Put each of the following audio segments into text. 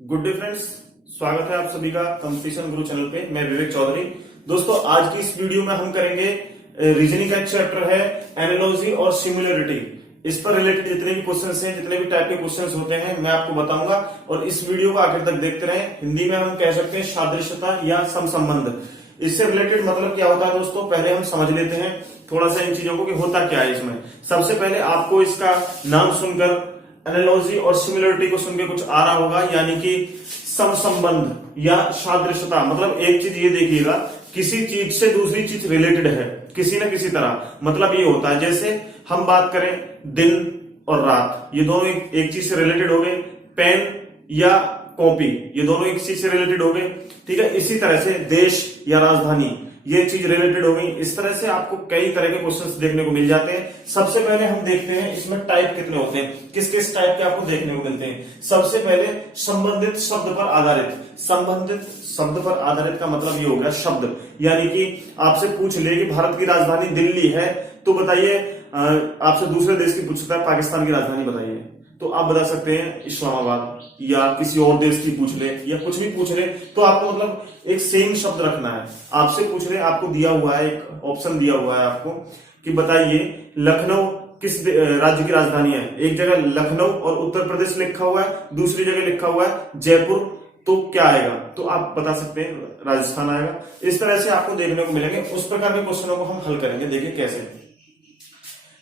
Good day friends, स्वागत है आप सभी का कंपटीशन गुरु चैनल पे। मैं विवेक चौधरी। दोस्तों, आज की इस वीडियो में हम करेंगे रीजनिंग का एक चैप्टर है एनालॉजी और सिमिलरिटी। इस पर रिलेटेड जितने भी क्वेश्चंस हैं, जितने भी टाइप के क्वेश्चंस होते हैं, मैं आपको बताऊंगा और इस वीडियो को आखिर तक देखते रहें। हिंदी में हम कह सकते हैं सादृश्यता या समसंबंध। इससे रिलेटेड मतलब क्या होता है दोस्तों, पहले हम समझ लेते हैं थोड़ा सा इन चीजों को कि होता क्या है इसमें। सबसे पहले आपको इसका नाम सुनकर एनालॉजी और सिमिलरिटी को सुनकर कुछ आ रहा होगा, यानी कि समसंबंध या सादृश्यता। मतलब एक चीज ये देखिएगा, किसी चीज से दूसरी चीज रिलेटेड है किसी न किसी तरह। मतलब ये होता है जैसे हम बात करें दिन और रात, ये दोनों एक चीज से रिलेटेड हो गए। पेन या कॉपी, ये दोनों एक चीज से रिलेटेड हो गए। ठीक है, इसी तरह से देश या राजधानी, ये चीज रिलेटेड हो गई। इस तरह से आपको कई तरह के क्वेश्चंस देखने को मिल जाते हैं। सबसे पहले हम देखते हैं इसमें टाइप कितने होते हैं, किस किस टाइप के आपको देखने को मिलते हैं। सबसे पहले संबंधित शब्द पर आधारित। संबंधित शब्द पर आधारित का मतलब ये हो गया शब्द, यानी कि आपसे पूछ ले कि भारत की राजधानी दिल्ली है, तो बताइए, आपसे दूसरे देश की पूछ सकता है पाकिस्तान की राजधानी बताइए, तो आप बता सकते हैं इस्लामाबाद। या किसी और देश की पूछ ले या कुछ भी पूछ ले, तो आपको मतलब एक सेम शब्द रखना है। आपसे पूछ ले, आपको दिया हुआ है, एक ऑप्शन दिया हुआ है आपको कि बताइए लखनऊ किस राज्य की राजधानी है। एक जगह लखनऊ और उत्तर प्रदेश लिखा हुआ है, दूसरी जगह लिखा हुआ है जयपुर, तो क्या आएगा? तो आप बता सकते हैं राजस्थान आएगा। इस तरह से आपको देखने को मिलेंगे। उस प्रकार के क्वेश्चनों को हम हल करेंगे। देखिए कैसे।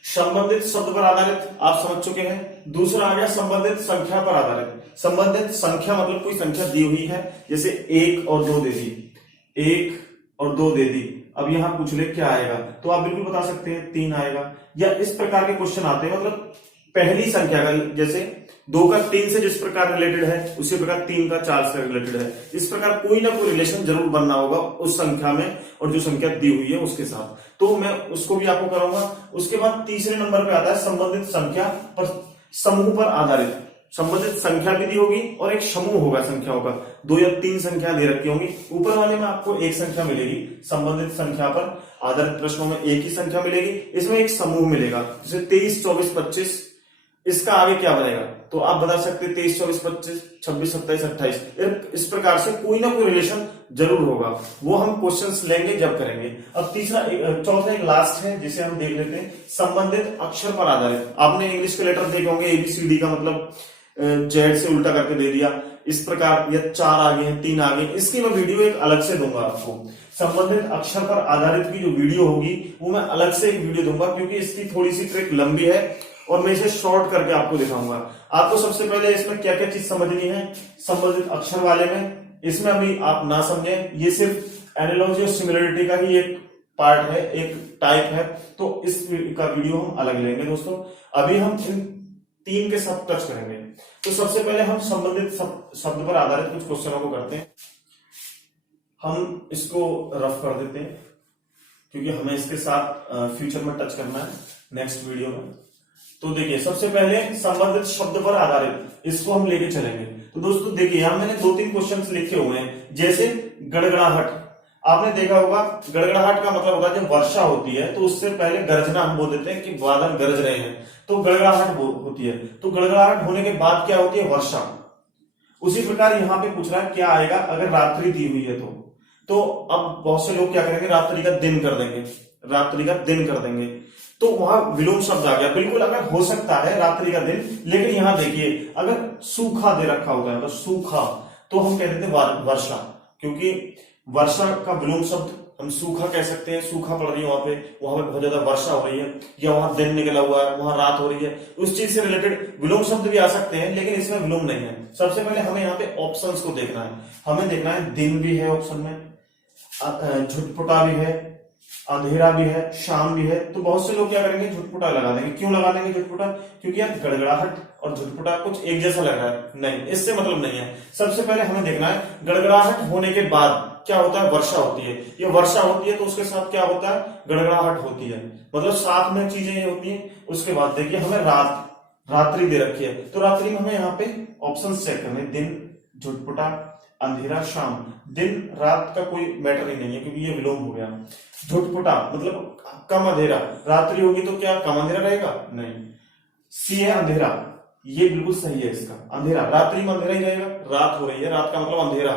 संबंधित शब्द पर आधारित आप समझ चुके हैं। दूसरा आ गया संबंधित संख्या पर आधारित। संबंधित संख्या मतलब कोई संख्या दी हुई है, जैसे 1 और 2 दे दी, 1 और 2 दे दी। अब यहां पूछ ले क्या आएगा, तो आप बिल्कुल बता सकते हैं 3 आएगा। या इस प्रकार के क्वेश्चन आते हैं, मतलब पहली संख्या का, जैसे 2 का 3 से जिस प्रकार रिलेटेड है, उसी प्रकार 3 का 4 से रिलेटेड है। इस प्रकार कोई ना कोई रिलेशन जरूर बनना होगा उस संख्या में और जो संख्या दी हुई है उसके साथ, तो मैं उसको भी आपको कराऊंगा। उसके बाद तीसरे नंबर पे आता है संबंधित संख्या पर समूह पर आधारित। संबंधित संख्या भी दी होगी और एक समूह होगा संख्याओं का। 2 या 3 संख्या दे रखी होंगी। ऊपर वाले में आपको एक संख्या मिलेगी, संबंधित संख्या पर आधारित प्रश्नों में एक ही संख्या मिलेगी, इसमें एक समूह मिलेगा, जैसे 23, 24, 25। इसका आगे क्या बनेगा, तो आप बता सकते हैं 23, 24, 25, 26, 27, 28। इस प्रकार से कोई ना कोई रिलेशन जरूर होगा। वो हम क्वेश्चंस लेंगे जब करेंगे। अब चौथा एक लास्ट है जिसे हम देख लेते हैं, संबंधित अक्षर पर आधारित। आपने इंग्लिश के लेटर देखे होंगे, ABCD का मतलब जेड से उल्टा करके दे दिया, इस प्रकार। या 4 आगे हैं, 3 आगे, इसकी मैं वीडियो एक अलग से दूंगा आपको। संबंधित अक्षर पर आधारित की जो वीडियो होगी वो मैं अलग से एक वीडियो दूंगा, क्योंकि इसकी थोड़ी सी ट्रिक लंबी है और मैं इसे शॉर्ट करके आपको दिखाऊंगा। आपको सबसे पहले इसमें क्या क्या चीज समझनी है संबंधित अक्षर वाले में, इसमें अभी आप ना समझें, ये सिर्फ एनालॉजी और सिमिलरिटी का ही एक पार्ट है, एक टाइप है, तो इस का वीडियो हम अलग लेंगे दोस्तों। अभी हम इन 3 के साथ टच करेंगे। तो सबसे पहले हम संबंधित शब्द पर आधारित कुछ क्वेश्चनों को करते हैं। हम इसको रफ कर देते हैं क्योंकि हमें इसके साथ फ्यूचर में टच करना है नेक्स्ट वीडियो में। तो देखिए, सबसे पहले संबंधित शब्द पर आधारित, इसको हम लेके चलेंगे। तो दोस्तों देखिए, यहां मैंने 2-3 क्वेश्चंस लिखे हुए हैं, जैसे गड़गड़ाहट। आपने देखा होगा गड़गड़ाहट का मतलब होता है जब वर्षा होती है तो उससे पहले गरजना हम बोल देते हैं कि बादल गरज रहे हैं, तो गड़गड़ाहट होती है। तो गड़गड़ाहट होने के बाद क्या होती है? वर्षा। उसी प्रकार यहां पे पूछ रहा है क्या आएगा अगर रात्रि दी हुई है तो अब बहुत से लोग क्या करेंगे, रात्रि का दिन कर देंगे, रात्रि का दिन कर देंगे, तो वहां विलोम शब्द आ गया। बिल्कुल अगर हो सकता है रात्रि का दिन, लेकिन यहां देखिए अगर सूखा दे रखा होता है तो सूखा, तो हम कहते थे वर्षा, क्योंकि वर्षा का विलोम शब्द हम सूखा कह सकते हैं। सूखा पड़ रही है वहां पे बहुत ज्यादा वर्षा हो रही है, या वहां दिन निकला हुआ है, वहां रात हो रही है, उस चीज से रिलेटेड विलोम शब्द भी आ सकते हैं, लेकिन इसमें विलोम नहीं है। सबसे पहले हमें यहाँ पे ऑप्शंस को देखना है। हमें देखना है दिन भी है ऑप्शन में, झुटपुटा भी है, अंधेरा भी है, शाम भी है। तो बहुत से लोग क्या करेंगे, झुटपुटा लगा देंगे। क्यों लगा देंगे झुटपुटा? क्योंकि यार गड़गड़ाहट और झुटपुटा कुछ एक जैसा लग रहा है, नहीं, इससे मतलब नहीं है। सबसे पहले हमें देखना है गड़गड़ाहट होने के बाद क्या होता है, वर्षा होती है। ये वर्षा होती है तो उसके साथ क्या होता है, गड़गड़ाहट होती है, मतलब साथ में चीजें ये होती हैं। उसके बाद देखिए हमें रात्रि दे रखी है, तो रात्रि में हमें यहाँ पे ऑप्शन चेक करने, दिन, झुटपुटा, अंधेरा, शाम। दिन रात का कोई मैटर ही नहीं है क्योंकि ये विलोम हो गया। झुटपुटा मतलब कम अंधेरा, रात्रि होगी तो क्या कम अंधेरा रहेगा? नहीं। सी है अंधेरा, ये बिल्कुल सही है इसका। अंधेरा, रात्रि में अंधेरा ही रहेगा, रात हो रही है, रात का मतलब अंधेरा,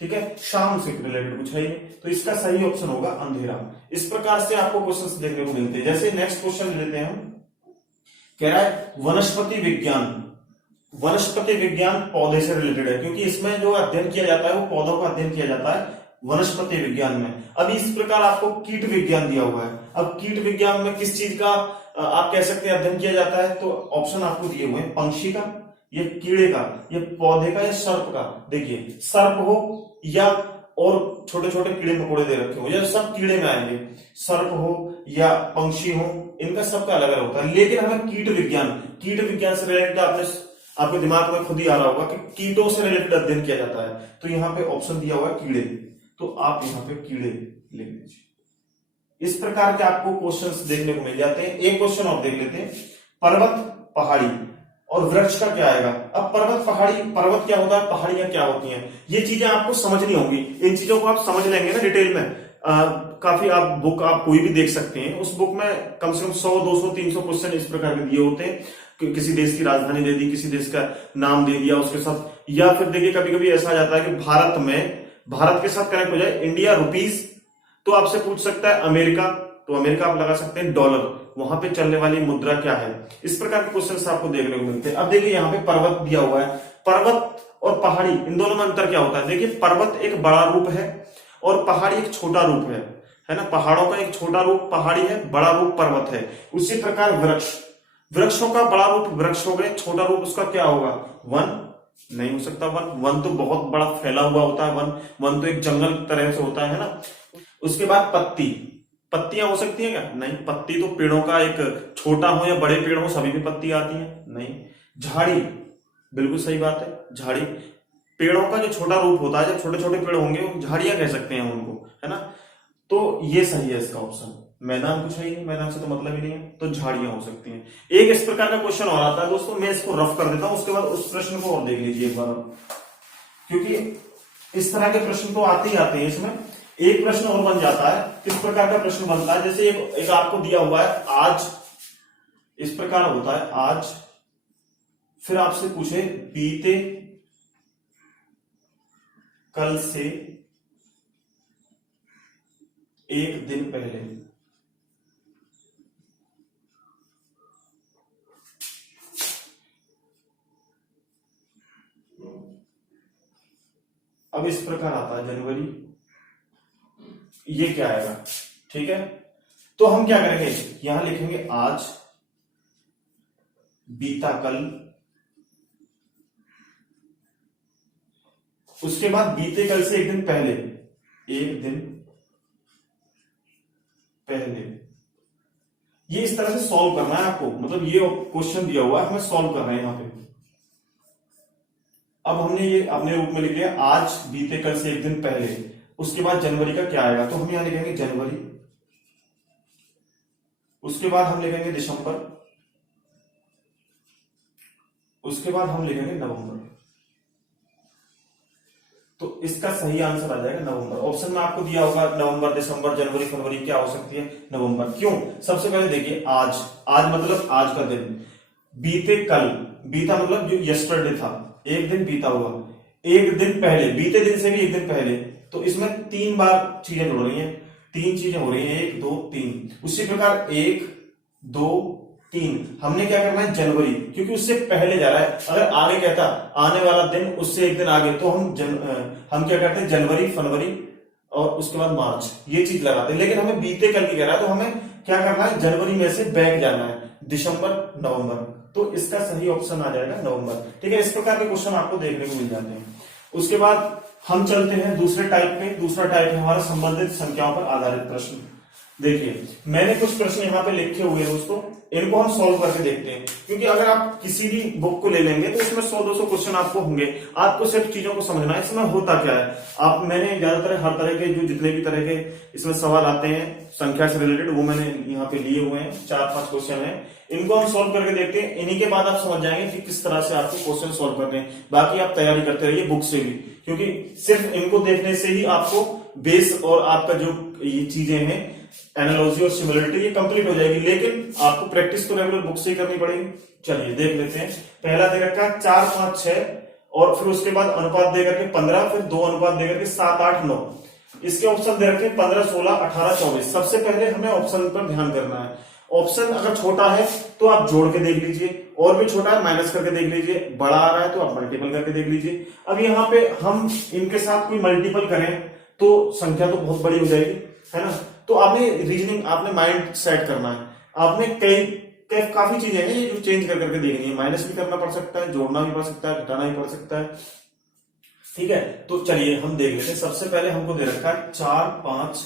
ठीक है, शाम से रिलेटेड कुछ है ही नहीं, तो इसका सही ऑप्शन होगा अंधेरा। इस प्रकार से आपको क्वेश्चंस देखने को मिलते हैं। जैसे नेक्स्ट क्वेश्चन लेते हैं हम, कह रहा है वनस्पति विज्ञान। वनस्पति विज्ञान पौधे से रिलेटेड है, क्योंकि इसमें जो अध्ययन किया जाता है वो पौधों का अध्ययन किया जाता है वनस्पति विज्ञान में। अब इस प्रकार आपको कीट विज्ञान दिया हुआ है। अब कीट विज्ञान में किस चीज का आप कह सकते हैं अध्ययन किया जाता है, तो ऑप्शन आपको दिए हुए हैं, पंक्षी का, ये कीड़े का, ये पौधे का, या सर्प का। देखिए सर्प हो या और छोटे छोटे कीड़े मकोड़े दे रखे हो, या सब कीड़े में आएंगे, सर्प हो या पंक्षी हो, इनका सबका अलग अलग होता है। लेकिन हमें कीट विज्ञान से रिलेटेड आपके दिमाग में खुद ही आ रहा होगा कि कीटों से रिलेटेड अध्ययन किया जाता है, तो यहाँ पे ऑप्शन दिया हुआ है कीड़े, तो आप यहाँ पे कीड़े लिख दीजिए। इस प्रकार के आपको क्वेश्चंस देखने को मिल जाते हैं। एक क्वेश्चन और देख लेते हैं, पर्वत, पहाड़ी और वृक्ष का क्या आएगा। अब पर्वत, पहाड़ी, पर्वत क्या होता है, पहाड़ियां क्या होती हैं, ये चीजें आपको समझनी होंगी। इन चीजों को आप समझ लेंगे ना डिटेल में, काफी आप बुक आप कोई भी देख सकते हैं, उस बुक में कम से कम 100, 200, 300 क्वेश्चन इस प्रकार के दिए होते हैं। किसी देश की राजधानी दे दी, किसी देश का नाम दे दिया उसके साथ, या फिर देखिए कभी कभी ऐसा आ जाता है कि भारत के साथ कनेक्ट हो जाए इंडिया रुपीस, तो आपसे पूछ सकता है अमेरिका, तो अमेरिका आप लगा सकते हैं डॉलर, वहां पे चलने वाली मुद्रा क्या है। इस प्रकार के क्वेश्चन आपको देखने को मिलते हैं। अब देखिए यहाँ पे पर्वत दिया हुआ है, पर्वत और पहाड़ी इन दोनों में अंतर क्या होता है। देखिए पर्वत एक बड़ा रूप है और पहाड़ी एक छोटा रूप है ना, पहाड़ों का एक छोटा रूप पहाड़ी है, बड़ा रूप पर्वत है। उसी प्रकार वृक्षों का बड़ा रूप वृक्ष हो गए, छोटा रूप उसका क्या होगा, वन नहीं हो सकता। वन तो बहुत बड़ा फैला हुआ होता है, वन तो एक जंगल तरह से होता है ना। उसके बाद पत्तियां हो सकती है क्या, नहीं, पत्ती तो पेड़ों का एक छोटा हो या बड़े पेड़ हो सभी में पत्ती आती है, नहीं। झाड़ी, बिल्कुल सही बात है, झाड़ी पेड़ों का जो छोटा रूप होता है, जब छोटे छोटे पेड़ होंगे झाड़ियां कह सकते हैं उनको, है ना, तो ये सही है इसका ऑप्शन। मैदान कुछ है ही नहीं, मैदान से तो मतलब ही नहीं है, तो झाड़ियां हो सकती हैं। एक इस प्रकार का क्वेश्चन और आता है दोस्तों, मैं इसको रफ कर देता हूं, उसके बाद उस प्रश्न को और देख लीजिए एक बार, क्योंकि इस तरह के प्रश्न तो आते ही आते हैं। इसमें एक प्रश्न और बन जाता है, किस प्रकार का प्रश्न बनता है, जैसे एक आपको दिया हुआ है आज, इस प्रकार होता है आज, फिर आपसे पूछे बीते कल से एक दिन पहले। अब इस प्रकार आता है जनवरी, ये क्या आएगा, ठीक है। तो हम क्या करेंगे, यहां लिखेंगे आज, बीता कल, उसके बाद बीते कल से एक दिन पहले, एक दिन पहले। ये इस तरह से सॉल्व करना है आपको, मतलब ये क्वेश्चन दिया हुआ है, हमें सॉल्व कर रहे हैं यहां पे। अब हमने ये अपने रूप में लिख लिया, आज बीते कल से एक दिन पहले, उसके बाद जनवरी का क्या आएगा, तो हम यहां लिखेंगे जनवरी, उसके बाद हम लिखेंगे दिसंबर, उसके बाद हम लिखेंगे नवंबर। तो इसका सही आंसर आ जाएगा नवंबर। ऑप्शन में आपको दिया होगा नवंबर, दिसंबर, जनवरी, फरवरी, क्या हो सकती है, नवंबर। क्यों, सबसे पहले देखिए आज मतलब आज का दिन, बीते कल, बीता मतलब जो यस्टरडे था, एक दिन बीता हुआ, एक दिन पहले, बीते दिन से भी एक दिन पहले, तो इसमें 3 बार चीजें जुड़ रही हैं, 3 चीजें हो रही हैं, 1 2 3। उसी प्रकार 1 2 3, हमने क्या करना है जनवरी, क्योंकि उससे पहले जा रहा है। अगर आगे कहता आने वाला दिन उससे एक दिन आगे, तो हम क्या करते हैं जनवरी, फरवरी और उसके बाद मार्च, ये चीज लगाते हैं। लेकिन हमें बीते कल की कह रहा है, तो हमें क्या करना है, जनवरी में से बैक जाना है, दिसंबर, नवंबर, तो इसका सही ऑप्शन आ जाएगा नवंबर। ठीक है, इस प्रकार के क्वेश्चन आपको देखने को मिल जाते हैं। उसके बाद हम चलते हैं दूसरे टाइप में। दूसरा टाइप है हमारा संबंधित संख्याओं पर आधारित प्रश्न। देखिए मैंने कुछ प्रश्न यहाँ पे लिखे हुए हैं दोस्तों, इनको हम सॉल्व करके देखते हैं, क्योंकि अगर आप किसी भी बुक को ले लेंगे तो इसमें 100-200 क्वेश्चन आपको होंगे। आपको सिर्फ चीजों को समझना है इसमें होता क्या है। मैंने ज्यादातर हर तरह के जो जितने भी तरह के इसमें सवाल आते हैं संख्या से रिलेटेड, वो मैंने यहाँ पे लिए हुए हैं, 4-5 क्वेश्चन है, इनको हम सॉल्व करके देखते हैं। इन्हीं के बाद आप समझ जाएंगे कि किस तरह से आपको क्वेश्चन सॉल्व करने हैं। बाकी आप तैयारी करते रहिए बुक से भी, क्योंकि सिर्फ इनको देखने से ही आपको बेस और आपका जो ये चीजें हैं एनालॉजी और सिमिलरिटी, ये कंप्लीट हो जाएगी, लेकिन आपको प्रैक्टिस तो रेगुलर बुक से ही करनी पड़ेगी। चलिए देख लेते हैं। पहला दे रखा है 4, 5, 6 और फिर उसके बाद अनुपात दे करके 15, फिर 2 अनुपात दे करके 7, 8, 9। इसके ऑप्शन दे रखे 15, 16, 18, 24। सबसे पहले हमें ऑप्शन पर ध्यान करना है। ऑप्शन अगर छोटा है तो आप जोड़ के देख लीजिए, और भी छोटा है माइनस करके देख लीजिए, बड़ा आ रहा है तो आप मल्टीपल करके देख लीजिए। अब यहाँ पे हम इनके साथ कोई मल्टीपल करें तो संख्या तो बहुत बड़ी हो जाएगी, है ना। तो आपने रीजनिंग, आपने माइंड सेट करना है। आपने काफी चीजें हैं ये जो चेंज कर करके देखनी है। माइनस भी करना पड़ सकता है, जोड़ना भी पड़ सकता है, घटाना भी पड़ सकता है, ठीक है। तो चलिए हम देख लेते हैं। सबसे पहले हमको दे रखा है 4, 5,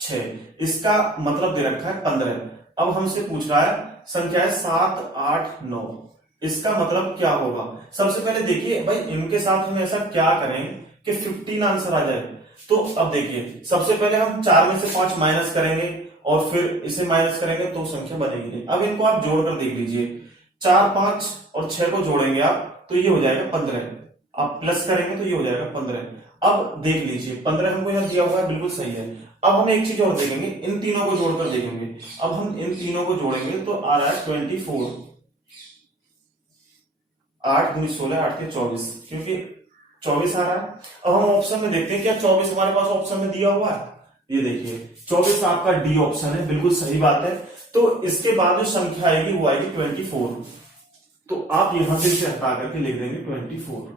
6, इसका मतलब दे रखा है 15। अब हमसे पूछ रहा है संख्या है 7, 8, 9, इसका मतलब क्या होगा। सबसे पहले देखिए भाई, इनके साथ हम ऐसा क्या करें कि 15 आंसर आ जाए। तो अब देखिए, सबसे पहले हम 4 में से 5 माइनस करेंगे और फिर इसे माइनस करेंगे तो संख्या बनेगी नहीं। अब इनको आप जोड़कर देख लीजिए, 4, 5 और 6 को जोड़ेंगे आप तो ये हो जाएगा 15, आप प्लस करेंगे तो ये हो जाएगा 15। अब देख लीजिए 15 हमको यहाँ दिया हुआ है, बिल्कुल सही है। अब हम एक चीज और देखेंगे, इन तीनों को जोड़कर देखेंगे। अब हम इन तीनों को जोड़ेंगे तो आ रहा है 24, 8 दूनी 16, 8 के 24, क्योंकि 24 आ रहा है। अब हम ऑप्शन में देखते हैं क्या 24 हमारे पास ऑप्शन में दिया हुआ है। ये देखिए 24 आपका डी ऑप्शन है, बिल्कुल सही बात है। तो इसके बाद जो संख्या आएगी वो आएगी 24। तो आप यहां से इसे हटा करके लिख देंगे 24,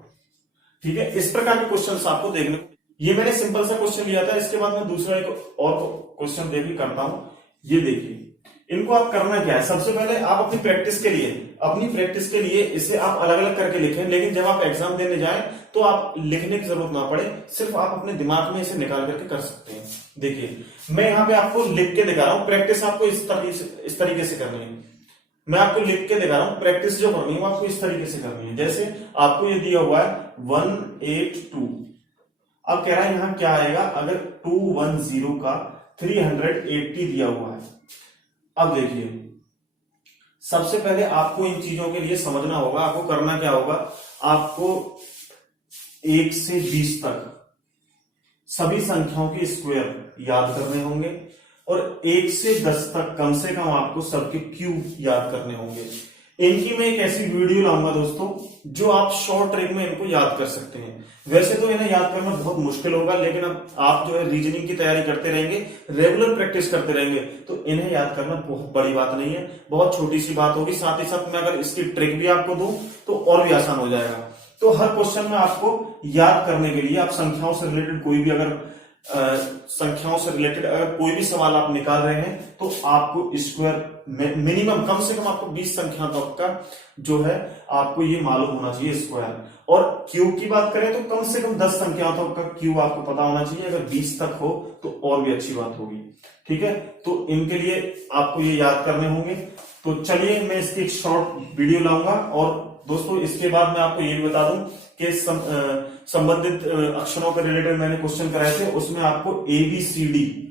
ठीक है। इस प्रकार के क्वेश्चन आपको देखने को, ये मैंने सिंपल सा क्वेश्चन लिया था। इसके बाद मैं दूसरा एक और क्वेश्चन भी करता हूं। ये देखिए, इनको आप करना क्या है, सबसे पहले आप अपनी प्रैक्टिस के लिए इसे आप अलग अलग करके लिखें, लेकिन जब आप एग्जाम देने जाएं तो आप लिखने की जरूरत ना पड़े, सिर्फ आप अपने दिमाग में इसे निकाल करके कर सकते हैं। देखिए मैं यहाँ पे आपको लिख के दिखा रहा हूं, प्रैक्टिस आपको इस तरीके से करनी है। मैं आपको लिख के दिखा रहा हूं, प्रैक्टिस जो करनी है वो आपको इस तरीके से करनी है। जैसे आपको ये दिया हुआ है 182, अब कह रहा है यहां क्या आएगा, अगर 210 का 380 दिया हुआ है। अब देखिए सबसे पहले आपको इन चीजों के लिए समझना होगा, आपको करना क्या होगा, आपको 1 से 20 तक सभी संख्याओं के स्क्वायर याद करने होंगे और 1 से 10 तक कम से कम आपको सबके क्यूब याद करने होंगे। इनकी मैं एक ऐसी वीडियो लाऊंगा दोस्तों जो आप शॉर्ट ट्रिक में इनको याद कर सकते हैं। वैसे तो इन्हें याद करना बहुत मुश्किल होगा, लेकिन अब आप जो है रीजनिंग की तैयारी करते रहेंगे, रेगुलर प्रैक्टिस करते रहेंगे, तो इन्हें याद करना बहुत बड़ी बात नहीं है, बहुत छोटी सी बात होगी। साथ ही साथ मैं अगर इसकी ट्रिक भी आपको दूं तो और भी आसान हो जाएगा। तो हर क्वेश्चन में आपको याद करने के लिए आप संख्याओं से रिलेटेड कोई भी अगर कोई भी सवाल आप निकाल रहे हैं तो आपको स्क्वायर मिनिमम कम से कम आपको 20 संख्या तक का जो है आपको ये मालूम होना चाहिए स्क्वायर। और क्यूब की बात करें तो कम से कम 10 संख्या तक का क्यूब आपको पता होना चाहिए। अगर 20 तक हो तो और भी अच्छी बात होगी, ठीक है। तो इनके लिए आपको ये याद करने होंगे। तो चलिए मैं इसकी एक शॉर्ट वीडियो लाऊंगा। और दोस्तों इसके बाद मैं आपको ये भी बता दूं कि संबंधित अक्षरों के रिलेटेड मैंने क्वेश्चन कराए थे, उसमें आपको ABCD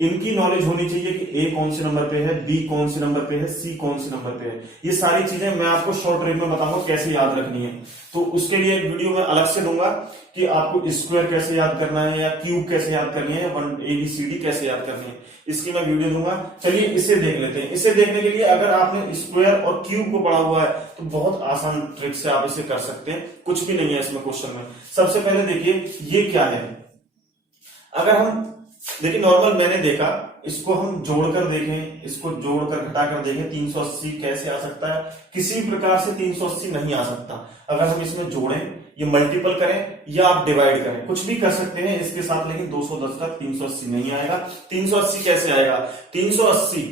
इनकी नॉलेज होनी चाहिए कि A कौन से नंबर पे है, B कौन से नंबर पे है, C कौन से नंबर पे है। ये सारी चीजें मैं आपको शॉर्ट ट्रिक में बताऊंगा कैसे याद रखनी है। तो उसके लिए एक वीडियो में अलग से दूंगा कि आपको स्क्वायर कैसे याद करना है, या क्यूब कैसे याद करनी है, या ABCD कैसे याद करनी है, इसकी मैं वीडियो दूंगा। चलिए इसे देख लेते हैं। इसे देखने के लिए अगर आपने स्क्वायर और क्यूब को पढ़ा हुआ है तो बहुत आसान ट्रिक से आप इसे कर सकते हैं, कुछ भी नहीं है इसमें क्वेश्चन में। सबसे पहले देखिए ये क्या है, अगर हम देखिए नॉर्मल मैंने देखा, इसको हम जोड़कर देखें, इसको जोड़कर घटाकर देखें 380 कैसे आ सकता है, किसी प्रकार से 380 नहीं आ सकता। अगर हम इसमें जोड़ें, ये मल्टीपल करें या आप डिवाइड करें, कुछ भी कर सकते हैं इसके साथ, लेकिन 210 तक 380 नहीं आएगा। 380 कैसे आएगा, 380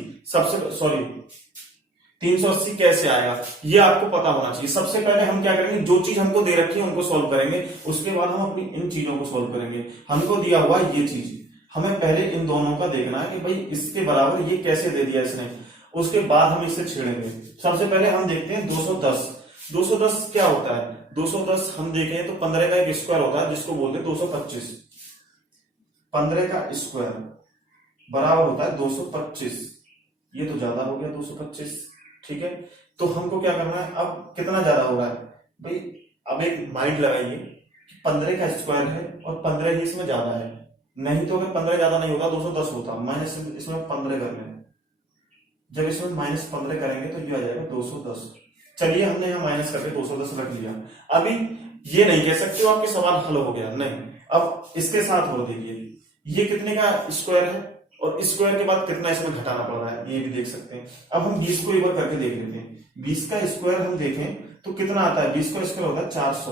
कैसे आएगा ये आपको पता होना चाहिए। सबसे पहले हम क्या करेंगे, जो चीज हमको दे रखी है उनको सोल्व करेंगे, उसके बाद हम अपनी इन चीजों को सोल्व करेंगे। हमको दिया हुआ ये चीज, हमें पहले इन दोनों का देखना है कि भाई इसके बराबर ये कैसे दे दिया इसने, उसके बाद हम इससे छेड़ेंगे। सबसे पहले हम देखते हैं 210 क्या होता है। 210 हम देखें तो 15 का एक स्क्वायर होता है जिसको बोलते हैं 225। 15 का स्क्वायर बराबर होता है 225। ये तो ज्यादा हो गया 225, ठीक है। तो हमको क्या करना है, अब कितना ज्यादा हो रहा है भाई, अब एक माइंड लगाइए 15 का स्क्वायर है और 15 ही इसमें ज्यादा है, नहीं तो अगर 15 ज्यादा नहीं होता 210 होता, माइनस इसमें 15 कर लें, जब इसमें -15 करेंगे तो ये आ जाएगा 210। चलिए हमने यहाँ माइनस करके 210 रख लिया। अभी ये नहीं कह सकते हो आपके सवाल हल हो गया, नहीं। अब इसके साथ और देखिए, ये कितने का स्क्वायर है और स्क्वायर के बाद कितना इसमें घटाना पड़ रहा है ये भी देख सकते हैं। अब हम 20 को एक बार करके देख लेते हैं। 20 का स्क्वायर हम देखें तो कितना आता है, 20 का स्क्वायर होता है 400।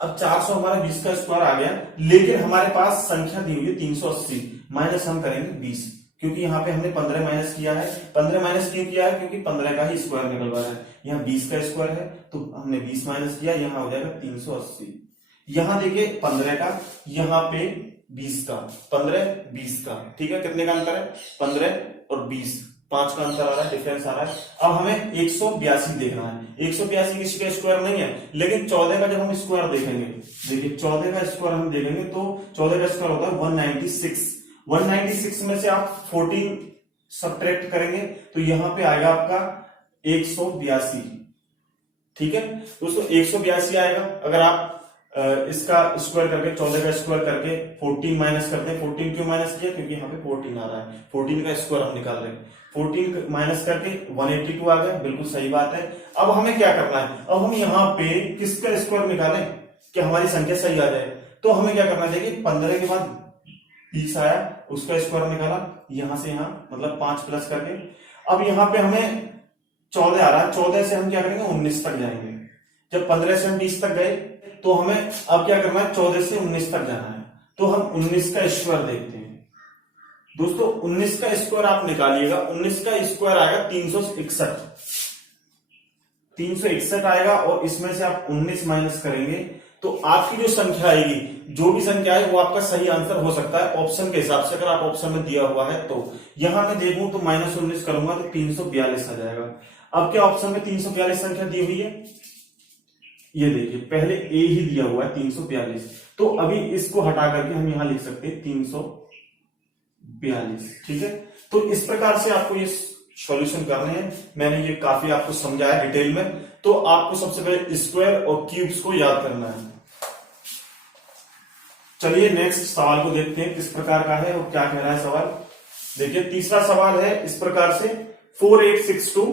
अब 400 हमारा 20 का स्क्वायर आ गया, लेकिन हमारे पास संख्या दी हुई है 380, माइनस हम करेंगे 20, क्योंकि यहाँ पे हमने 15 माइनस किया है। 15 माइनस क्यों किया है, क्योंकि 15 का ही स्क्वायर निकलवा है। यहाँ 20 का स्क्वायर है तो हमने 20 माइनस किया, यहाँ हो जाएगा 380। यहाँ देखिए 15 का, यहाँ पे 20 का, 15 20 का, ठीक है। कितने का अंतर है, 15 और 20, 5 का अंतर आ रहा है, डिफरेंस आ रहा है। अब हमें 182 देखना है। 182 किसी का स्क्वायर नहीं है, लेकिन 14 का जब हम स्क्वायर देखेंगे, देखिए 14 का स्क्वायर हम देखेंगे तो 14 का स्क्वायर होता है 196। 196 में से आप 14 सब्ट्रैक्ट करेंगे तो यहां पे आएगा आपका 182, ठीक है दोस्तों। 182 आएगा। अगर आप इसका स्क्वायर करके 14 का स्क्वायर करके 14 माइनस करते हैं, 14 क्यों माइनस किया, क्योंकि यहाँ पे 14 आ रहा है, 14 का स्क्वायर हम निकाल रहे हैं। 14 माइनस करके 182 आ गया, बिल्कुल सही बात है। अब हमें क्या करना है, अब हम यहाँ पे किसका स्क्वायर निकालें कि हमारी संख्या सही आ जाए। तो हमें क्या करना चाहिए, 15 के बाद 20 आया, उसका स्क्वायर निकाला, यहां से यहां मतलब 5 प्लस करके। अब यहाँ पे हमें 14 आ रहा है, 14 से हम क्या करेंगे 19 तक जाएंगे। जब 15 से हम 20 तक गए तो हमें अब क्या करना है, 14 से 19 तक जाना है। तो हम 19 का स्क्वायर देखते हैं दोस्तों। 19 का स्क्वायर आप निकालिएगा, 19 का स्क्वायर आएगा 361। 361 आएगा और इसमें से आप 19 माइनस करेंगे तो आपकी जो संख्या आएगी, जो भी संख्या है वो आपका सही आंसर हो सकता है ऑप्शन के हिसाब से। अगर आप ऑप्शन में दिया हुआ है तो यहां मैं देखूं तो -19 करूंगा तो 342 आ जाएगा। अब क्या ऑप्शन में 342 संख्या दी हुई है, ये देखिए पहले ए ही दिया हुआ है 342, तो अभी इसको हटा करके हम यहां लिख सकते हैं 342, ठीक है। तो इस प्रकार से आपको ये सॉल्यूशन करने हैं। मैंने ये काफी आपको समझाया डिटेल में। तो आपको सबसे पहले स्क्वायर और क्यूब्स को याद करना है। चलिए नेक्स्ट सवाल को देखते हैं किस प्रकार का है और क्या कह रहा है सवाल। देखिए तीसरा सवाल है इस प्रकार से, 4862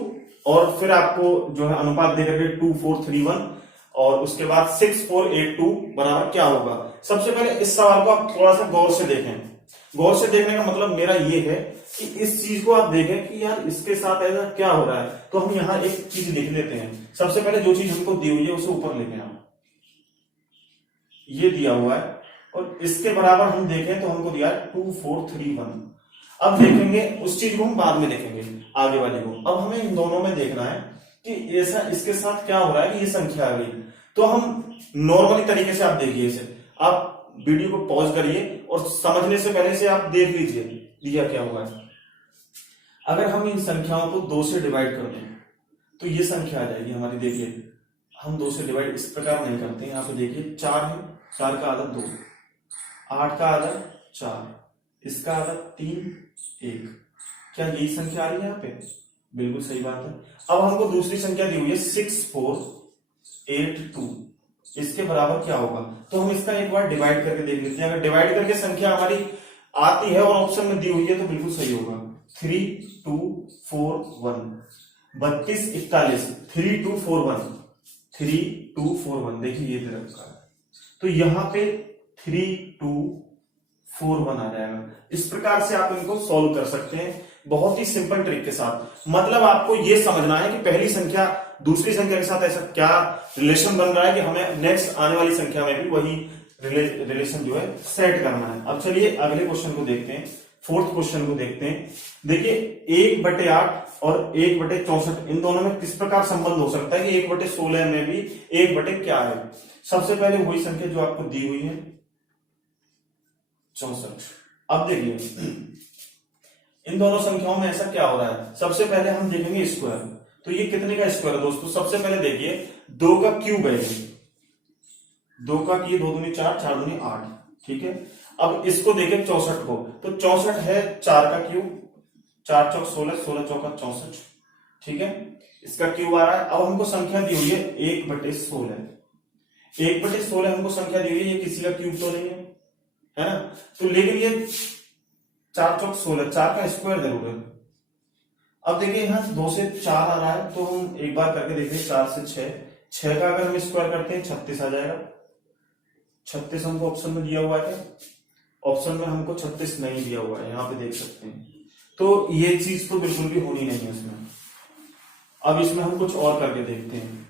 और फिर आपको जो है अनुपात देकर के 2431 और उसके बाद 6482 बराबर क्या होगा। सबसे पहले इस सवाल को आप थोड़ा सा गौर से देखें। गौर से देखने का मतलब मेरा ये है कि इस चीज को आप देखें कि यार इसके साथ ऐसा क्या हो रहा है। तो हम यहां एक चीज लिख लेते हैं। सबसे पहले जो चीज हमको दी हुई है उसे ऊपर लिखें आप, ये दिया हुआ है और इसके बराबर हम देखें तो हमको दिया है 2431। अब देखेंगे उस चीज को हम बाद में देखेंगे आगे वाले को। अब हमें इन दोनों में देखना है कि ऐसा इसके साथ क्या हो रहा है कि ये संख्या आ गई। तो हम नॉर्मली तरीके से आप देखिए इसे, आप वीडियो को पॉज करिए और समझने से पहले से आप देख लीजिए दिया क्या हुआ है। अगर हम इन संख्याओं को 2 से डिवाइड कर दें तो ये संख्या आ जाएगी हमारी। देखिए हम 2 से डिवाइड इस प्रकार नहीं करते। यहाँ पे देखिए 4 है, 4 का आधा 2, 8 का आधा 4, इसका आधा 3, 1। क्या यही संख्या आ रही है यहाँ पे, बिल्कुल सही बात है। अब हमको दूसरी संख्या दी हुई है 6482, इसके बराबर क्या होगा। तो हम इसका एक बार डिवाइड करके देख लेते हैं। अगर डिवाइड करके संख्या हमारी आती है और ऑप्शन में दी हुई है तो बिल्कुल सही होगा। 3241, 3241, 3241, 3241, देखिए ये दे रखा है तो यहां पे 3241 आ जाएगा। इस प्रकार से आप इनको सॉल्व कर सकते हैं बहुत ही सिंपल ट्रिक के साथ। मतलब आपको ये समझना है कि पहली संख्या दूसरी संख्या के साथ ऐसा क्या रिलेशन बन रहा है कि हमें नेक्स्ट आने वाली संख्या में भी वही रिलेशन जो है सेट करना है। अब चलिए अगले क्वेश्चन को देखते हैं, फोर्थ क्वेश्चन को देखते हैं। देखिए 1/8 और 1/64 इन दोनों में किस प्रकार संबंध हो सकता है कि 1/16 में भी 1/ क्या है। सबसे पहले वही संख्या जो आपको दी हुई है 64। अब देखिए इन दोनों संख्याओं में ऐसा क्या हो रहा है। सबसे पहले हम देखेंगे स्क्वायर। तो ये कितने का स्क्वायर है दोस्तों, सबसे पहले देखिए 2 का क्यूब है, 2 का क्यूब 2 दूनी 4, 4 दूनी 8, ठीक है। अब इसको देखें 64 को, तो 64 है 4 का क्यूब, 4 चौक 16, 16 चौका 64, ठीक है। इसका क्यूब आ रहा है। अब हमको संख्या दी हुई है 1/16, 1/16 हमको संख्या दी हुई है, ये किसी का क्यूब तो नहीं है, है ना। तो लेकिन ये 4 चौक 16, 4 का स्क्वायर जरूर है। अब देखिए यहाँ 2 से 4 आ रहा है, तो हम एक बार करके देखिए 4 से 6, 6 का अगर हम स्क्वायर करते हैं 36 आ जाएगा। 36 हमको ऑप्शन में दिया हुआ है क्या? ऑप्शन में हमको 36 नहीं दिया हुआ है, यहाँ पे देख सकते हैं। तो ये चीज तो बिल्कुल भी होनी नहीं है इसमें। अब इसमें हम कुछ और करके देखते हैं,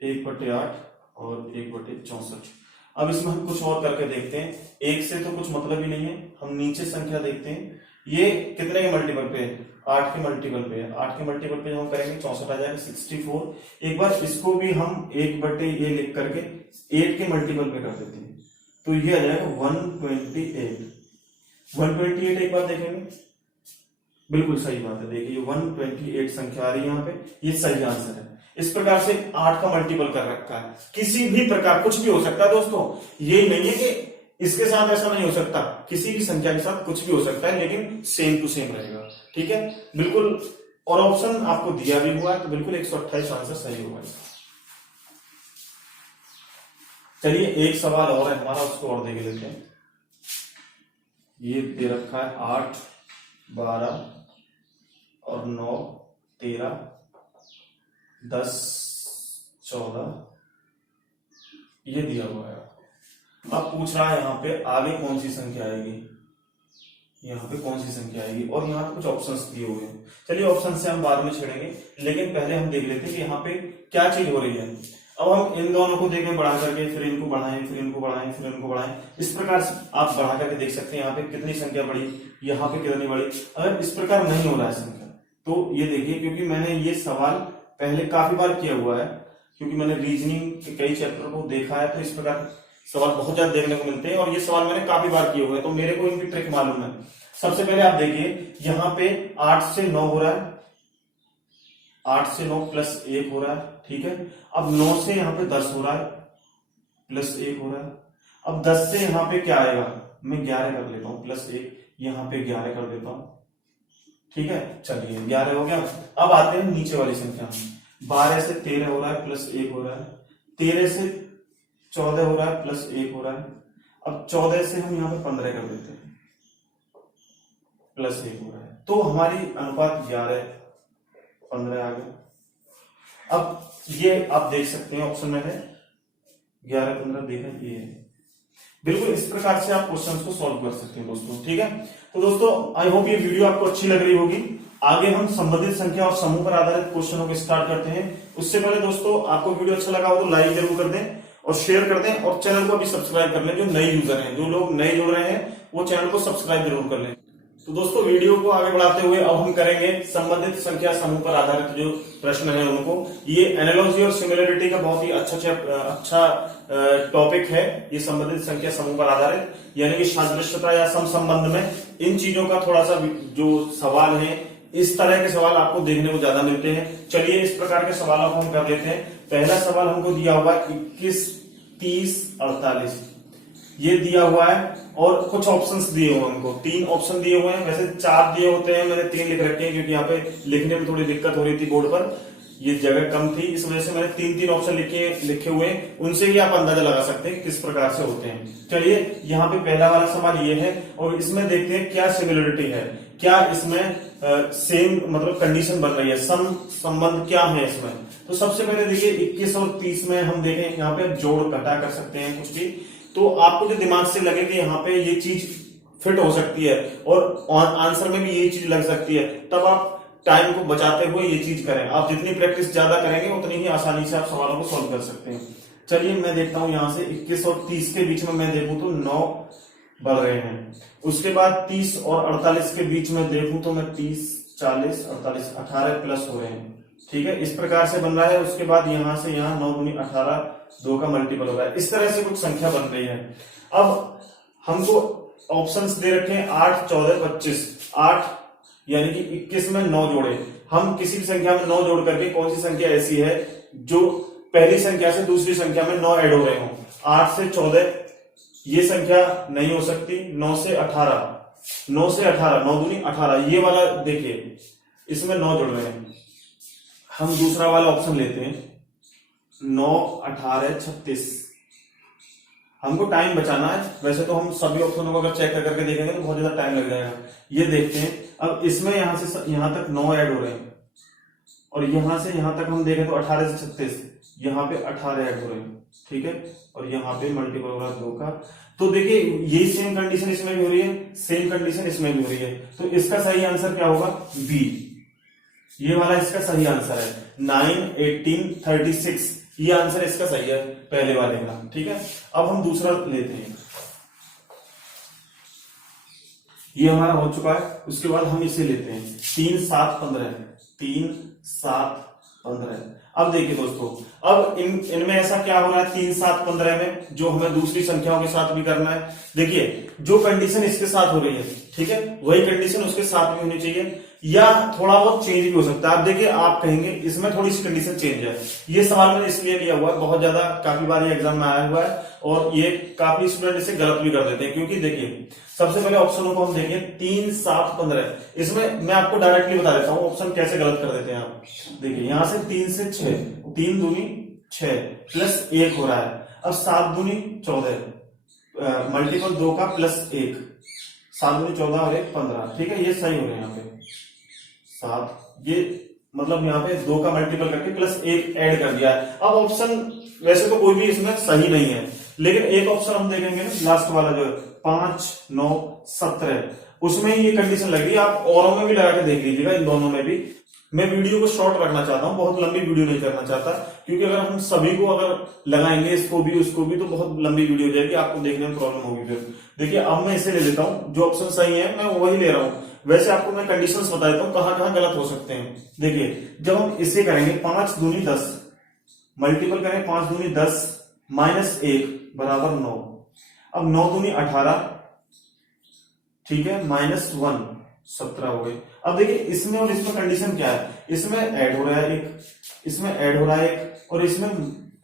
1/8 और 1/64। अब इसमें हम कुछ और करके देखते हैं, एक से तो कुछ मतलब ही नहीं है। हम नीचे संख्या देखते हैं, ये कितने के मल्टीपल पे है? 8 के मल्टीपल पे है। 8 के मल्टीपल पे जब हम करेंगे 64 आ जाएगा, 64। एक बार इसको भी हम 1/ये लिख करके 8 के मल्टीपल पे कर देते हैं, तो ये आ जाएगा 128। 128 एक बार देखेंगे, बिल्कुल सही बात है। देखिए 128 संख्या आ रही है यहाँ पे, ये सही आंसर है। इस प्रकार से 8 का मल्टीपल कर रखा है। किसी भी प्रकार कुछ भी हो सकता है दोस्तों, ये नहीं है कि इसके साथ ऐसा नहीं हो सकता, किसी भी संख्या के साथ कुछ भी हो सकता है, लेकिन सेम टू सेम रहेगा। ठीक है, बिल्कुल। और ऑप्शन आपको दिया भी हुआ है, तो बिल्कुल 128 आंसर सही होगा। चलिए एक सवाल और है हमारा, उसको और देख लेते हैं। ये दे रखा है 8, 12 और 9, 13, 10, 14, ये दिया हुआ है। अब पूछ रहा है यहाँ पे आगे कौन सी संख्या आएगी, यहाँ पे कौन सी संख्या आएगी, और यहाँ पे कुछ ऑप्शंस दिए हुए हैं। चलिए ऑप्शन से हम बाद में छेड़ेंगे, लेकिन पहले हम देख लेते हैं कि यहाँ पे क्या चीज हो रही है। अब हम इन दोनों को देखें बढ़ा करके, फिर इनको बढ़ाएं, फिर इनको बढ़ाएं, फिर इनको बढ़ाएं। इस प्रकार से आप बढ़ा करके देख सकते हैं यहाँ पे कितनी संख्या बढ़ी, यहाँ पे कितनी बढ़ी। अगर इस प्रकार नहीं हो रहा है संख्या, तो ये देखिए, क्योंकि मैंने ये सवाल पहले काफी बार किया हुआ है, क्योंकि मैंने रीजनिंग के कई चैप्टर को देखा है, तो इस प्रकार सवाल बहुत ज्यादा देखने को मिलते हैं, और ये सवाल मैंने काफी बार किए हुए हैं, तो मेरे को इनकी ट्रिक मालूम है। सबसे पहले आप देखिए, यहाँ पे 8 से 9 हो रहा है, 8 से 9 प्लस 1 हो रहा है। ठीक है, अब 9 से यहाँ पे 10 हो रहा है, प्लस 1 हो रहा है। अब 10 से यहाँ पे क्या आएगा, मैं 11 कर लेता हूँ, प्लस 1, यहाँ पे 11 कर देता हूँ। ठीक है, चलिए 11 हो गया। अब आते हैं नीचे वाली संख्या, 12 से 13 हो रहा है, प्लस 1 हो रहा है। 13 से 14 हो रहा है, प्लस 1 हो रहा है। अब 14 से हम यहाँ पे 15 कर देते हैं, प्लस 1 हो रहा है। तो हमारी अनुपात 11, 15 आ गया। अब ये आप देख सकते हैं ऑप्शन में है 11, 15, देखें ये है। बिल्कुल इस प्रकार से आप क्वेश्चंस को सॉल्व कर सकते हैं दोस्तों। ठीक है, तो दोस्तों आई होप ये वीडियो आपको अच्छी लग रही होगी। आगे हम संबंधित संख्या और समूह पर आधारित क्वेश्चनों को स्टार्ट करते हैं। उससे पहले दोस्तों आपको वीडियो अच्छा लगा हो तो लाइक जरूर कर दें और शेयर कर दें, और चैनल को अभी सब्सक्राइब कर लें। जो नए यूजर हैं, जो लोग नए जुड़ रहे हैं, वो चैनल को सब्सक्राइब जरूर कर लें। तो दोस्तों वीडियो को आगे बढ़ाते हुए अब हम करेंगे संबंधित संख्या समूह पर आधारित जो प्रश्न है उनको। ये एनालॉजी और सिमिलरिटी का बहुत ही अच्छा टॉपिक है, ये संबंधित संख्या समूह पर आधारित, यानी कि सादृश्यता या समसंबंध में इन चीजों का थोड़ा सा जो सवाल है, इस तरह के सवाल आपको देखने को ज्यादा मिलते हैं। चलिए इस प्रकार के सवालों को हम कर लेते हैं। पहला सवाल हमको दिया हुआ है 21, 30, 48, ये दिया हुआ है, और कुछ ऑप्शंस दिए हुए हैं हमको। 3 ऑप्शन दिए हुए हैं, वैसे 4 दिए होते हैं, मैंने 3 लिख रखे हैं क्योंकि यहाँ पे लिखने में थोड़ी दिक्कत हो रही थी, बोर्ड पर ये जगह कम थी, इस वजह से मैंने 3 ऑप्शन लिखे हुए हैं। उनसे ही आप अंदाजा लगा सकते हैं किस प्रकार से होते हैं। चलिए यहाँ पे पहला वाला सवाल ये है, और इसमें देखते हैं क्या सिमिलरिटी है, क्या इसमें सेम मतलब कंडीशन बन रही है, संबंध क्या है इसमें। तो सबसे पहले देखिए 21 और 30 में हम देखें, यहाँ पे जोड़ घटा कर सकते हैं कुछ भी, तो आपको जो दिमाग से लगे कि यहाँ पे ये चीज फिट हो सकती है और आंसर में भी ये चीज लग सकती है, तब आप टाइम को बचाते हुए ये चीज करें। आप जितनी प्रैक्टिस ज्यादा करेंगे उतनी ही आसानी से आप सवालों को सॉल्व कर सकते हैं। चलिए मैं देखता हूं यहां से 21 और 30 के बीच में मैं देखूं तो 9 बढ़ रहे हैं। उसके बाद 30 और 48 के बीच में देखूं तो मैं 30, 40, 48, 18 प्लस हो रहे हैं। ठीक है, इस प्रकार से बन रहा है। उसके बाद यहां से यहां 9 दूनी 18, 2 का मल्टीपल हो रहा है। इस तरह से कुछ संख्या बन रही है। अब हमको ऑप्शंस दे रखे हैं 8, 14, 25। 8 यानी कि 21 में 9 जोड़े, हम किसी भी संख्या में 9 जोड़ करके कौन सी संख्या ऐसी है जो पहली संख्या से दूसरी संख्या में 9 ऐड हो रहे हो। 8 से 14 ये संख्या नहीं हो सकती। 9 से 18, 9 से 18, 9 दूनी 18, ये वाला देखिए इसमें 9 जुड़ रहे हैं। हम दूसरा वाला ऑप्शन लेते हैं 9, 18, 36। हमको टाइम बचाना है। वैसे तो हम सभी ऑप्शनों को अगर चेक करके देखेंगे तो बहुत ज्यादा टाइम लग जाएगा। ये देखते हैं, अब इसमें यहां से यहां तक 9 ऐड हो रहे हैं, और यहां से यहां तक हम देखें तो 18 से 36, यहाँ पे 18 ऐड हो रहे हैं, ठीक है। और यहाँ पे मल्टीपल हो रहा है 2 का। तो देखिए यही सेम कंडीशन इसमें भी हो रही है, सेम कंडीशन इसमें भी हो रही है। तो इसका सही आंसर क्या होगा? बी। ये वाला इसका सही आंसर है 9, 18, 36। ये आंसर इसका सही है पहले वाले का, ठीक है। अब हम दूसरा लेते हैं, ये हमारा हो चुका है। उसके बाद हम इसे लेते हैं 3, 7, 15, 3, 7, 15। अब देखिए दोस्तों, अब इनमें ऐसा क्या हो रहा है 3, 7, 15 में, जो हमें दूसरी संख्याओं के साथ भी करना है। देखिए जो कंडीशन इसके साथ हो रही है, ठीक है, वही कंडीशन उसके साथ भी होनी चाहिए, या थोड़ा बहुत चेंज भी हो सकता है। आप देखिए, आप कहेंगे इसमें थोड़ी सी कंडीशन चेंज है। ये सवाल मैंने इसलिए लिया हुआ है, बहुत ज्यादा काफी बार ये एग्जाम में आया हुआ है, और ये काफी स्टूडेंट इसे गलत भी कर देते हैं। क्योंकि देखिए सबसे पहले ऑप्शनों को हम देखें, 3, 7, 15। इसमें मैं आपको डायरेक्टली बता देता हूं ऑप्शन कैसे गलत कर देते हैं आप। देखिए यहां से 3 से 6, 3 दूनी 6 प्लस 1 हो रहा है। अब 7 दूनी 14, मल्टीपल 2 का प्लस 1, 7 दूनी 14 और 1 15, ठीक है। ये सही हो रहे हैं यहाँ पे 7, ये मतलब यहाँ पे 2 का मल्टीपल करके प्लस 1 ऐड कर दिया है। अब ऑप्शन वैसे तो कोई भी इसमें सही नहीं है, लेकिन एक ऑप्शन हम देखेंगे ना, लास्ट वाला जो 5, 9, 17, उसमें ये कंडीशन लग रही है। आप औरों में भी लगा के देख लीजिएगा, इन दोनों में भी। मैं वीडियो को शॉर्ट रखना चाहता हूं, बहुत लंबी वीडियो नहीं करना चाहता, क्योंकि अगर हम सभी को अगर लगाएंगे, इसको भी उसको भी, तो बहुत लंबी वीडियो हो जाएगी, आपको देखने में प्रॉब्लम होगी फिर। देखिए अब मैं इसे ले लेता हूं, जो ऑप्शन सही है मैं वही ले रहा हूं। वैसे आपको मैं कंडीशंस बता देता हूं कहां कहां गलत हो सकते हैं। देखिए जब हम इसे करेंगे 5 दूनी 10, मल्टीपल करें 5 दूनी 10 माइनस 1 बराबर 9। अब 9 दूनी 18, ठीक है, माइनस 1 17 हो गए। अब देखिए इसमें और इसमें कंडीशन क्या है, इसमें ऐड हो रहा है 1, इसमें ऐड हो रहा है 1, और इसमें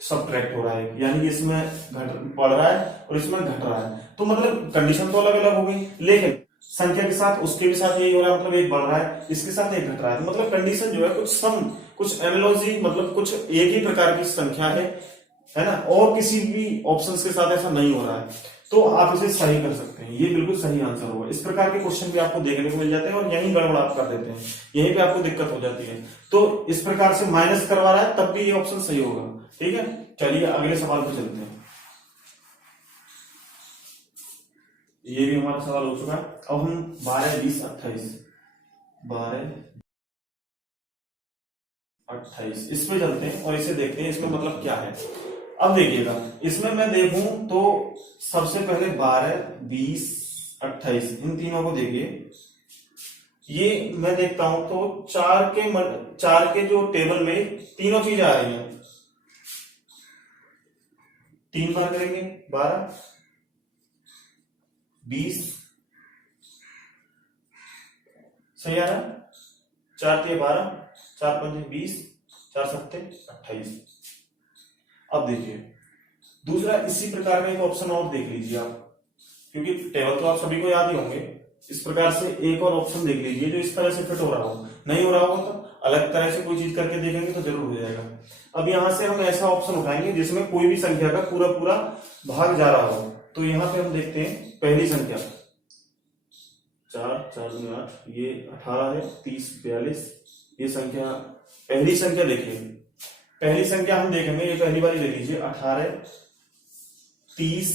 सब्ट्रैक्ट हो रहा है, यानी कि इसमें घट बढ़ रहा है और इसमें घट रहा है। तो मतलब कंडीशन तो अलग अलग हो गई, लेकिन संख्या के साथ उसके भी साथ यही हो रहा है, मतलब 1 बढ़ रहा है, इसके साथ 1 घट रहा है। मतलब कंडीशन जो है कुछ सम, कुछ एनालॉजी, मतलब कुछ एक ही प्रकार की संख्या है ना, और किसी भी ऑप्शंस के साथ ऐसा नहीं हो रहा है, तो आप इसे सही कर सकते हैं। ये बिल्कुल सही आंसर होगा। इस प्रकार के क्वेश्चन भी आपको देखने को मिल जाते हैं, और यही गड़बड़ आप कर देते हैं, यहीं पे आपको दिक्कत हो जाती है। तो इस प्रकार से माइनस करवा रहा है तब भी ये ऑप्शन सही होगा, ठीक है। चलिए अगले सवाल पे चलते हैं। ये भी हमारा सवाल हो चुका है। अब हम 12, 20, 28, 12, 28 इस पे चलते हैं और इसे देखते हैं इसमें मतलब क्या है। अब देखिएगा, इसमें मैं देखूं तो सबसे पहले 12, 20, 28 इन तीनों को देखिए। ये मैं देखता हूं तो 4 के जो टेबल में तीनों चीज आ रही हैं। 3 बार करेंगे 12, 20, सही आ रहा, 4 3 12, 4 5 20, 4 7 28। अब देखिए दूसरा इसी प्रकार का एक ऑप्शन और देख लीजिए आप, क्योंकि टेबल तो आप सभी को याद ही होंगे। इस प्रकार से एक और ऑप्शन देख लीजिए जो इस तरह से फिट हो रहा हो। नहीं हो रहा होगा तो अलग तरह से कोई चीज करके देखेंगे तो जरूर हो जाएगा। अब यहां से हम ऐसा ऑप्शन उठाएंगे जिसमें कोई भी संख्या का पूरा पूरा भाग जा रहा हो। तो यहां पे हम देखते हैं पहली संख्या 4, 4 दूनी 8, ये 18 है, 30, 42। ये संख्या, पहली संख्या देखिए, पहली संख्या हम देखेंगे, ये पहली वाली ले लीजिए 18, 30,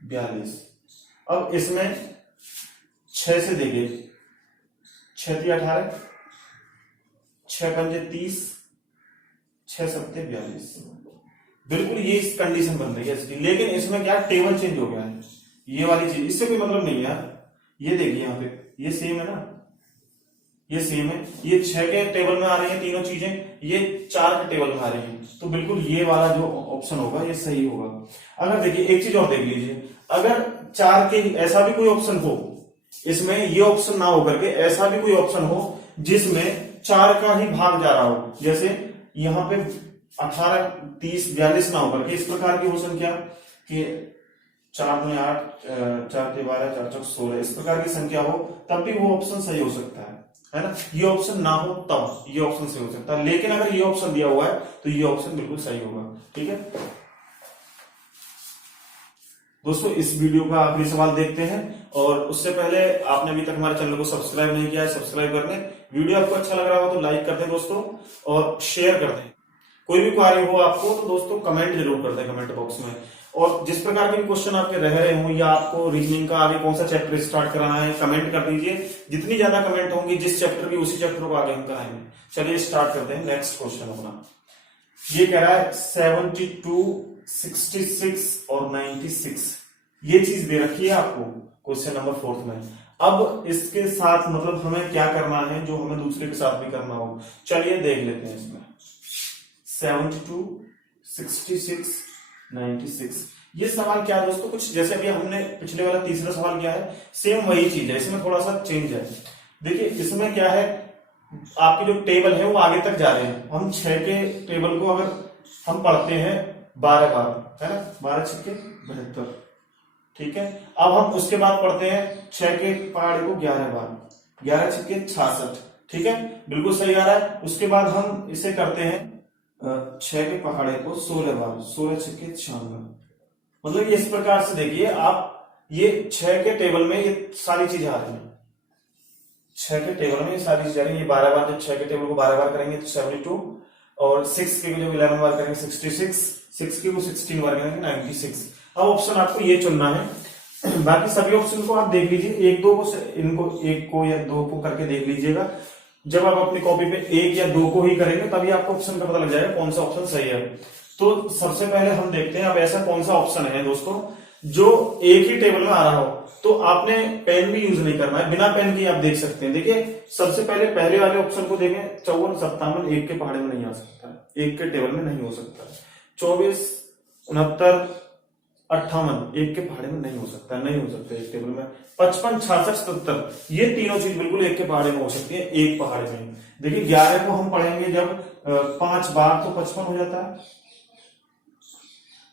42। अब इसमें 6 से देखिए, 6 3 18, 6 5 30, 6 7 42। बिल्कुल ये इस कंडीशन बन रही है इसकी, लेकिन इसमें क्या टेबल चेंज हो गया है। ये वाली चीज, इससे कोई मतलब नहीं है। ये देखिए यहाँ पे ये सेम है ना, ये सेम है। ये 6 के टेबल में आ रही है तीनों चीजें, ये 4 के टेबल में आ रही है। तो बिल्कुल ये वाला जो ऑप्शन होगा ये सही होगा। अगर देखिए एक चीज और देख लीजिए, अगर 4 के ऐसा भी कोई ऑप्शन हो, इसमें ये ऑप्शन ना होकर के ऐसा भी कोई ऑप्शन हो जिसमें 4 का ही भाग जा रहा हो, जैसे यहाँ पे 18, 30, 42 ना होकर के इस प्रकार की हो संख्या कि 4 में 8, 4 12, 4 4 16 इस प्रकार की संख्या हो, तब भी वो ऑप्शन सही हो सकता है ना। ये ऑप्शन ना हो तब ये ऑप्शन सही हो सकता है, लेकिन अगर ये ऑप्शन दिया हुआ है तो ये ऑप्शन बिल्कुल सही होगा, ठीक है। दोस्तों इस वीडियो का आखिरी सवाल देखते हैं, और उससे पहले आपने अभी तक हमारे चैनल को सब्सक्राइब नहीं किया है, सब्सक्राइब कर दें। वीडियो आपको अच्छा लग रहा हो तो लाइक कर दें दोस्तों, और शेयर कर दें। कोई भी क्वेरी हो आपको तो दोस्तों कमेंट जरूर कर दें कमेंट बॉक्स में। और जिस प्रकार के क्वेश्चन आपके रह रहे हों, या आपको रीजनिंग का आगे कौन सा चैप्टर स्टार्ट कराना है, कमेंट कर दीजिए। जितनी ज्यादा कमेंट होंगी जिस चैप्टर की, उसी चैप्टर को आगे हम कराएंगे। चलिए स्टार्ट करते हैं नेक्स्ट क्वेश्चन अपना। ये कह रहा है 72, 66 और 96, ये चीज दे रखी है आपको क्वेश्चन नंबर 4 में। अब इसके साथ मतलब हमें क्या करना है जो हमें दूसरे के साथ भी करना हो, चलिए देख लेते हैं इसमें। 72, 66, 96, ये सवाल क्या है दोस्तों, कुछ जैसे अभी हमने पिछले वाला तीसरा सवाल किया है, सेम वही चीज है, इसमें थोड़ा सा चेंज है। देखिए इसमें क्या है, आपकी जो टेबल है वो आगे तक जा रहे हैं। हम 6 के टेबल को अगर हम पढ़ते हैं 12 बार, है ना, 12 छक्के 72, ठीक है। अब हम उसके बाद पढ़ते हैं 6 के पहाड़े को 11 बार, 11 छक्के 66, ठीक है, बिल्कुल सही आ रहा है। उसके बाद हम इसे करते हैं 6 के पहाड़े को 16 बार, 16 छक्के 96। मतलब ये इस प्रकार से देखिए आप, ये 6 के टेबल में ये सारी चीजें आ रही है, 6 के टेबल में ये सारी चीजें आ रही है। 12 बार, जब 6 के टेबल को 12 बार करेंगे तो 72, और 6 के जब 11 बार करेंगे 66, 6 के वो 16 बार करेंगे 96। अब ऑप्शन आपको ये चुनना है। बाकी सभी ऑप्शन को आप देख लीजिए, एक दो को, इनको एक को या दो को करके देख लीजिएगा। जब आप अपनी कॉपी पे एक या दो को ही करेंगे तभी आपको ऑप्शन का पता लग जाएगा कौन सा ऑप्शन सही है। तो सबसे पहले हम देखते हैं अब ऐसा कौन सा ऑप्शन है दोस्तों जो एक ही टेबल में आ रहा हो। तो आपने पेन भी यूज नहीं करना है, बिना पेन के आप देख सकते हैं। देखिए सबसे पहले पहले वाले ऑप्शन को देखें, 54, 57 एक के पहाड़े में नहीं आ सकता, एक के टेबल में नहीं हो सकता। 24, 69, 58 एक के पहाड़े में नहीं हो सकता, नहीं हो सकता एक टेबल में। 55, 66, 77 ये तीनों चीज बिल्कुल एक के पहाड़े में हो सकती है, एक पहाड़े में। देखिए 11 को हम पढ़ेंगे जब 5 बार तो 55 हो जाता है,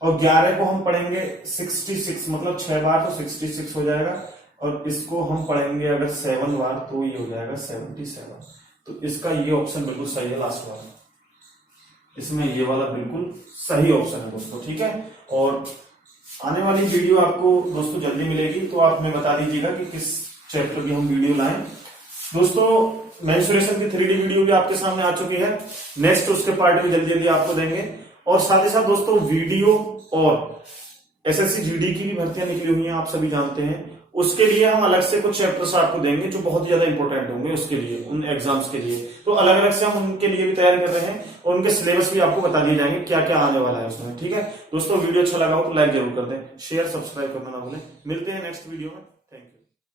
और 11 को हम पढ़ेंगे 66, मतलब 6 बार तो 66 हो जाएगा, और इसको हम पढ़ेंगे अगर 7 बार तो ये हो जाएगा 77। तो इसका ये ऑप्शन बिल्कुल सही है, लास्ट वाला, इसमें ये वाला बिल्कुल सही ऑप्शन है दोस्तों, ठीक है। और आने वाली वीडियो आपको दोस्तों जल्दी मिलेगी, तो आप हमें बता दीजिएगा कि किस चैप्टर की हम वीडियो लाएं। दोस्तों मेंसुरेशन की 3D वीडियो भी आपके सामने आ चुकी है, नेक्स्ट उसके पार्ट भी जल्दी जल्दी आपको देंगे। और साथ ही साथ दोस्तों वीडियो और एसएससी जीडी की भी भर्तियां निकली हुई हैं, आप सभी जानते हैं। उसके लिए हम अलग से कुछ चैप्टर्स आपको देंगे जो बहुत ज्यादा इंपॉर्टेंट होंगे उसके लिए, उन एग्जाम्स के लिए। तो अलग अलग से हम उनके लिए भी तैयारी कर रहे हैं, और उनके सिलेबस भी आपको बता दिए जाएंगे क्या क्या आने वाला है उसमें, ठीक है। दोस्तों वीडियो अच्छा लगा हो तो लाइक जरूर कर दें, शेयर सब्सक्राइब करना ना भूलें। मिलते हैं नेक्स्ट वीडियो में।